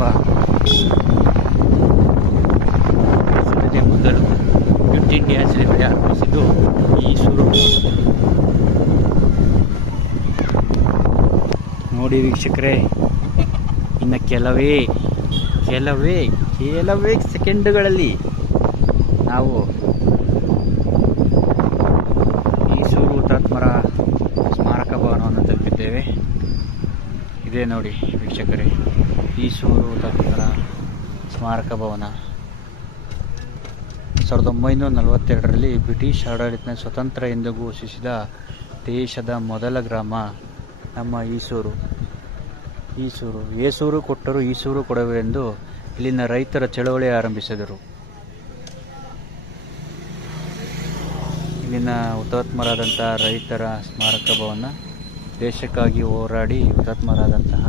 ತುಂಬ ಮೊದಲು quit India ಚಳವಳಿ ಆರಂಭಿಸಿದ್ದು ಈಸೂರು. ನೋಡಿ ವೀಕ್ಷಕರೇ, ಇನ್ನು ಕೆಲವೇ ಸೆಕೆಂಡುಗಳಲ್ಲಿ ನಾವು ಈಸೂರು ಹುತಾತ್ಮರ ಸ್ಮಾರಕ ಭವನವನ್ನು ತಲುಪಿದ್ದೇವೆ. ಇದೇ ನೋಡಿ ವೀಕ್ಷಕರೇ, ಈಸೂರು ಹುತಾತ್ಮರ ಸ್ಮಾರಕ ಭವನ 1942ರಲ್ಲಿ ಬ್ರಿಟಿಷ್ ಆಡಳಿತ ಸ್ವತಂತ್ರ ಎಂದು ಘೋಷಿಸಿದ ದೇಶದ ಮೊದಲ ಗ್ರಾಮ ನಮ್ಮ ಈಸೂರು. ಏಸೂರು ಕೊಟ್ಟರು ಈಸೂರು ಕೊಡುವೆಂದು ಇಲ್ಲಿನ ರೈತರ ಚಳವಳಿ ಆರಂಭಿಸಿದರು. ಇಲ್ಲಿನ ಹುತಾತ್ಮರಾದಂತಹ ರೈತರ ಸ್ಮಾರಕ ಭವನ, ದೇಶಕ್ಕಾಗಿ ಹೋರಾಡಿ ಹುತಾತ್ಮರಾದಂತಹ